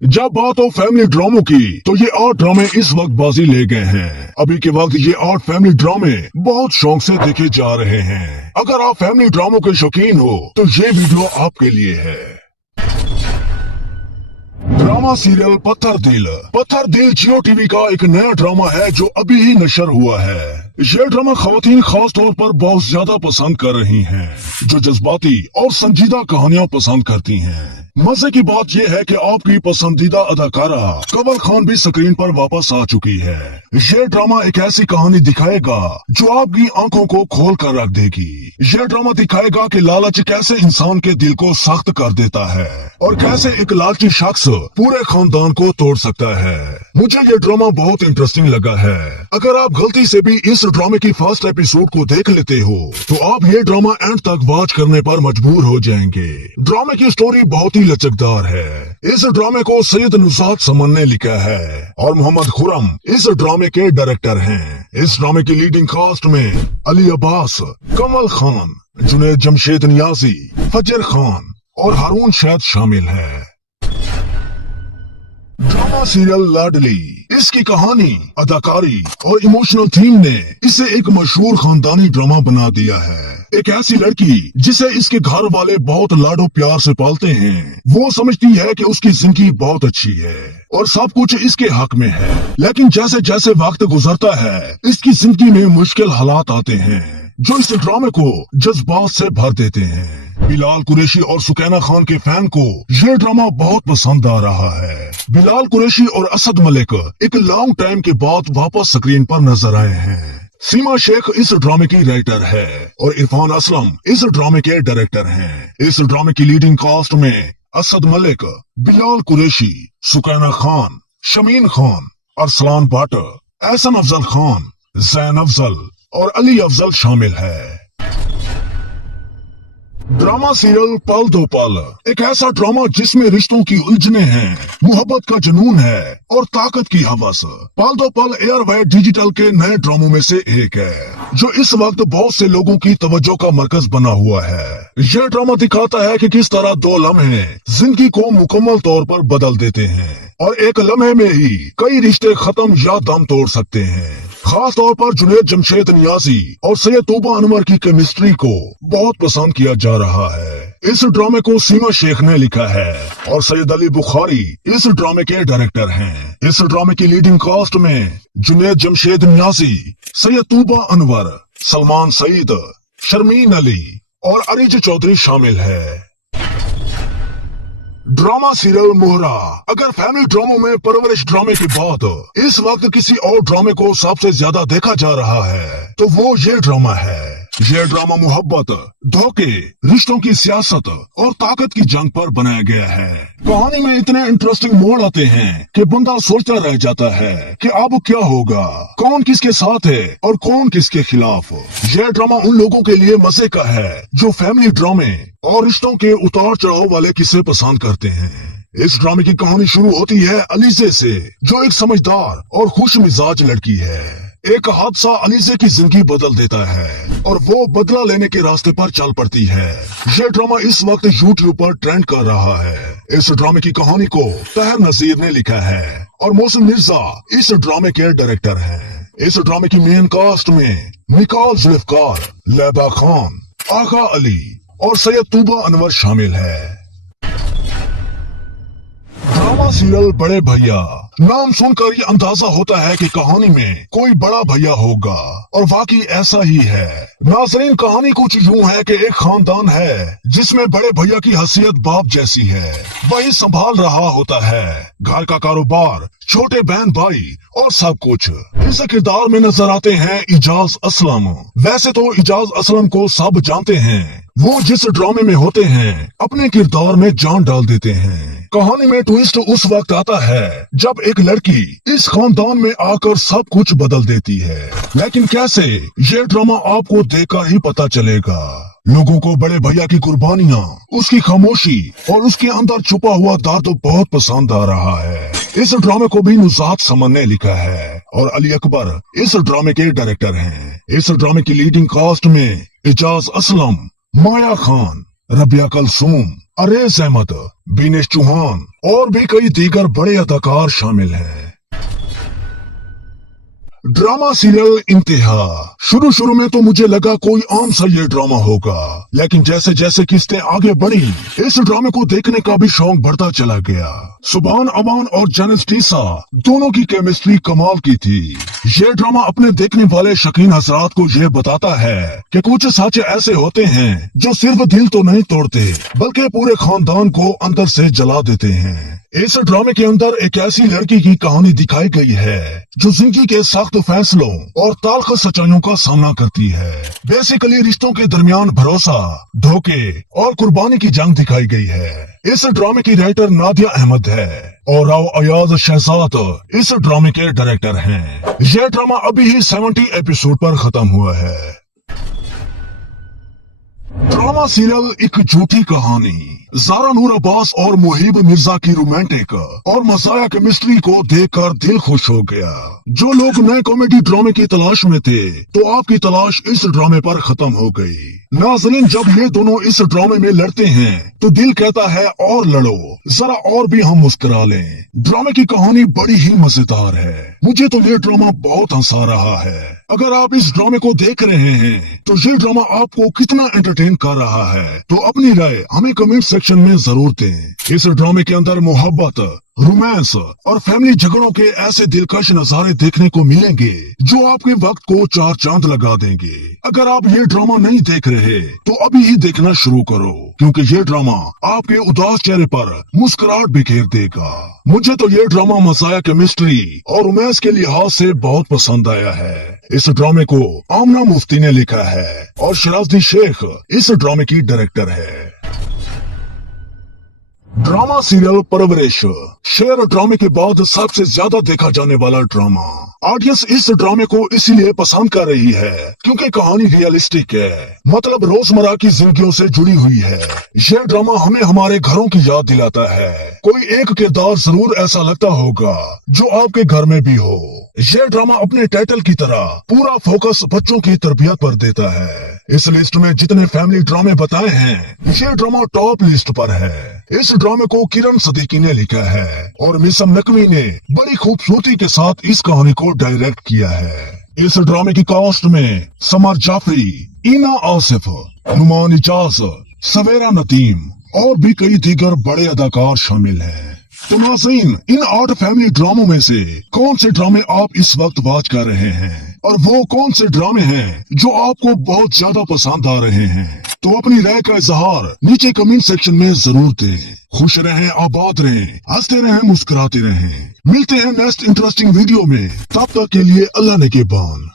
जब बात हो फैमिली ड्रामों की तो ये 8 ड्रामे इस वक्त बाजी ले गए हैं। अभी के वक्त ये 8 फैमिली ड्रामे बहुत शौक से देखे जा रहे हैं। अगर आप फैमिली ड्रामों के शौकीन हो तो ये वीडियो आपके लिए है। ड्रामा सीरियल पत्थर दिल जियो टीवी का एक नया ड्रामा है जो अभी ही नशर हुआ है। ये ड्रामा खवातीन खास तौर पर बहुत ज्यादा पसंद कर रही हैं, जो जज्बाती और संजीदा कहानियां पसंद करती हैं। मजे की बात यह है कि आपकी पसंदीदा अदाकारा कंवल खान भी स्क्रीन पर वापस आ चुकी है। ये ड्रामा एक ऐसी कहानी दिखाएगा जो आपकी आंखों को खोल कर रख देगी। ये ड्रामा दिखाएगा कि लालच कैसे इंसान के दिल को सख्त कर देता है और कैसे एक लालची शख्स पूरे खानदान को तोड़ सकता है। मुझे ये ड्रामा बहुत इंटरेस्टिंग लगा है। अगर आप गलती से भी इस ड्रामे की फर्स्ट एपिसोड को देख लेते हो तो आप ये ड्रामा एंड तक वॉच करने पर मजबूर हो जाएंगे। ड्रामे की स्टोरी बहुत ही लचकदार है। इस ड्रामे को सैयद नुसरत समन ने लिखा है और मोहम्मद खुरम इस ड्रामे के डायरेक्टर हैं। इस ड्रामे की लीडिंग कास्ट में अली अब्बास, कंवल खान, जुनैद जमशेद नियाजी, फजर खान और हारून शैद शामिल है। ड्रामा सीरियल लाडली, इसकी कहानी, अदाकारी और इमोशनल थीम ने इसे एक मशहूर खानदानी ड्रामा बना दिया है। एक ऐसी लड़की जिसे इसके घर वाले बहुत लाडो प्यार से पालते हैं, वो समझती है कि उसकी जिंदगी बहुत अच्छी है और सब कुछ इसके हक में है। लेकिन जैसे जैसे वक्त गुजरता है इसकी जिंदगी में मुश्किल हालात आते हैं जो इस ड्रामे को जज्बात से भर देते हैं। बिलाल कुरैशी और सुकैना खान के फैन को ये ड्रामा बहुत पसंद आ रहा है। बिलाल कुरैशी और असद मलिक एक लॉन्ग टाइम के बाद वापस स्क्रीन पर नजर आए हैं। सीमा शेख इस ड्रामे की राइटर है और इरफान असलम इस ड्रामे के डायरेक्टर हैं। इस ड्रामे की लीडिंग कास्ट में असद मलिक, बिलाल कुरैशी, सुकैना खान, शमीन खान, अरसलान भट्ट, एहसन अफजल खान, जैन अफजल और अली अफजल शामिल है। ड्रामा सीरियल पल दो पल, एक ऐसा ड्रामा जिसमें रिश्तों की उलझने हैं, मोहब्बत का जुनून है और ताकत की हवस। पल दो पल एयरवाइड डिजिटल के नए ड्रामों में से एक है जो इस वक्त बहुत से लोगों की तवज्जो का मरकज बना हुआ है। यह ड्रामा दिखाता है कि किस तरह 2 लम्हे जिंदगी को मुकम्मल तौर पर बदल देते हैं और एक लम्हे में ही कई रिश्ते खत्म या दम तोड़ सकते हैं। खास तौर पर जुनैद जमशेद नियाजी और सैयद तोबा अनवर की केमिस्ट्री को बहुत पसंद किया जा रहा है। इस ड्रामे को सीमा शेख ने लिखा है और सैयद अली बुखारी इस ड्रामे के डायरेक्टर हैं। इस ड्रामे की लीडिंग कास्ट में जुनैद जमशेद नियाजी, सैयद तोबा अनवर, सलमान सईद, शर्मीन अली और अरिज चौधरी शामिल है। ड्रामा सीरियल मोहरा, अगर फैमिली ड्रामों में परवरिश ड्रामे के बाद इस वक्त किसी और ड्रामे को सबसे ज्यादा देखा जा रहा है तो वो ये ड्रामा है। ये ड्रामा मोहब्बत, धोखे, रिश्तों की सियासत और ताकत की जंग पर बनाया गया है। कहानी में इतने इंटरेस्टिंग मोड़ आते हैं कि बंदा सोचता रह जाता है कि अब क्या होगा, कौन किसके साथ है और कौन किसके खिलाफ। यह ड्रामा उन लोगों के लिए मजे का है जो फैमिली ड्रामे और रिश्तों के उतार चढ़ाव वाले किस्से पसंद करते हैं। इस ड्रामे की कहानी शुरू होती है अलीजे से, जो एक समझदार और खुश मिजाज लड़की है। एक हादसा अलीजे की जिंदगी बदल देता है और वो बदला लेने के रास्ते पर चल पड़ती है। ये ड्रामा इस वक्त यूट्यूब पर ट्रेंड कर रहा है। इस ड्रामे की कहानी को तहर नजीर ने लिखा है और मोहसिन मिर्जा इस ड्रामे के डायरेक्टर हैं। इस ड्रामे की मेन कास्ट में मिकाल जुल्फकार, लैबा खान, आगा अली और सैयद तोबा अनवर शामिल है। ड्रामा सीरियल बड़े भैया, नाम सुनकर ये अंदाजा होता है कि कहानी में कोई बड़ा भैया होगा और वाकई ऐसा ही है। नाज़रीन, कहानी कुछ यूं है कि एक खानदान है जिसमें बड़े भैया की हैसियत बाप जैसी है। वही संभाल रहा होता है घर का कारोबार, छोटे बहन भाई और सब कुछ। इस किरदार में नजर आते हैं इजाज असलम। वैसे तो इजाज असलम को सब जानते हैं, वो जिस ड्रामे में होते हैं अपने किरदार में जान डाल देते हैं। कहानी में ट्विस्ट उस वक्त आता है जब एक लड़की इस खानदान में आकर सब कुछ बदल देती है। लेकिन कैसे, ये ड्रामा आपको देखकर ही पता चलेगा। लोगों को बड़े भैया की कुर्बानियां, उसकी खामोशी और उसके अंदर छुपा हुआ दर्द बहुत पसंद आ रहा है। इस ड्रामे को भी नुसरत समन ने लिखा है और अली अकबर इस ड्रामे के डायरेक्टर हैं। इस ड्रामे की लीडिंग कास्ट में इजाज असलम, माया खान, रबिया कलसूम, अरेज अहमद, बीनेश चौहान और भी कई दीगर बड़े अदाकार शामिल हैं। ड्रामा सीरियल इंतहा। शुरू में तो मुझे लगा कोई आम सा ये ड्रामा होगा, लेकिन जैसे जैसे किस्तें आगे बढ़ी इस ड्रामे को देखने का भी शौक बढ़ता चला गया। सुभान अमान और जेनिस टीसा दोनों की केमिस्ट्री कमाल की थी। ये ड्रामा अपने देखने वाले शकीन हजरात को ये बताता है कि कुछ साचे ऐसे होते हैं जो सिर्फ दिल तो नहीं तोड़ते बल्कि पूरे खानदान को अंदर से जला देते हैं। इस ड्रामे के अंदर एक ऐसी लड़की की कहानी दिखाई गई है जो जिंदगी के सख्त फैसलों और ताल्ख सच्चाइयों का सामना करती है। बेसिकली रिश्तों के दरमियान भरोसा, धोखे और कुर्बानी की जंग दिखाई गई है। इस ड्रामे की राइटर नादिया अहमद है और राव अयाज शहजाद इस ड्रामे के डायरेक्टर हैं। यह ड्रामा अभी ही 70 एपिसोड पर खत्म हुआ है। ड्रामा सीरियल एक झूठी कहानी। ज़ारा नूर अब्बास और मुहीब मिर्जा की रोमांटिक और मज़ाया केमिस्ट्री को देखकर दिल खुश हो गया। जो लोग नए कॉमेडी ड्रामे की तलाश में थे तो आपकी तलाश इस ड्रामे पर खत्म हो गई। नाज़रीन, जब ये दोनों इस ड्रामे में लड़ते हैं तो दिल कहता है और लड़ो, जरा और भी हम मुस्कुरा लें। ड्रामे की कहानी बड़ी ही मजेदार है। मुझे तो ये ड्रामा बहुत हंसा रहा है। अगर आप इस ड्रामे को देख रहे हैं तो ये ड्रामा आपको कितना एंटरटेन कर रहा है तो अपनी राय हमें कमेंट सेक्शन में जरूर दें। इस ड्रामे के अंदर मोहब्बत, रोमांस और फैमिली झगड़ों के ऐसे दिलकश नजारे देखने को मिलेंगे जो आपके वक्त को चार चांद लगा देंगे। अगर आप ये ड्रामा नहीं देख रहे तो अभी ही देखना शुरू करो, क्योंकि ये ड्रामा आपके उदास चेहरे पर मुस्कुराहट बिखेर देगा। मुझे तो ये ड्रामा मज़ाया केमिस्ट्री और रोमांस के लिहाज से बहुत पसंद आया है। इस ड्रामे को आमना मुफ्ती ने लिखा है और शराजदी शेख इस ड्रामे की डायरेक्टर है। ड्रामा सीरियल परवरिश। शेर ड्रामे के बाद सबसे ज्यादा देखा जाने वाला ड्रामा। ऑडियंस इस ड्रामे को इसीलिए पसंद कर रही है क्योंकि कहानी रियलिस्टिक है, मतलब रोजमर्रा की जिंदगियों से जुड़ी हुई है। यह ड्रामा हमें हमारे घरों की याद दिलाता है। कोई एक किरदार जरूर ऐसा लगता होगा जो आपके घर में भी हो। यह ड्रामा अपने टाइटल की तरह पूरा फोकस बच्चों की तरबियत पर देता है। इस लिस्ट में जितने फैमिली ड्रामे बताए हैं ये ड्रामा टॉप लिस्ट पर है। इस ड्रामे को किरण सदीकी ने लिखा है और मिसम नकवी ने बड़ी खूबसूरती के साथ इस कहानी को डायरेक्ट किया है। इस ड्रामे की कास्ट में समर जाफरी, ईना आसिफ, नुमान इजाज, सवेरा नदीम और भी कई दीगर बड़े अदाकार शामिल हैं। तो नाज़रीन, इन 8 फैमिली ड्रामों में से कौन से ड्रामे आप इस वक्त वॉच कर रहे हैं और वो कौन से ड्रामे हैं जो आपको बहुत ज्यादा पसंद आ रहे हैं? तो अपनी राय का इजहार नीचे कमेंट सेक्शन में जरूर दें। खुश रहें, आबाद रहें, हंसते रहें, मुस्कुराते रहें। मिलते हैं नेक्स्ट इंटरेस्टिंग वीडियो में। तब तक के लिए अल्लाह ने के बान।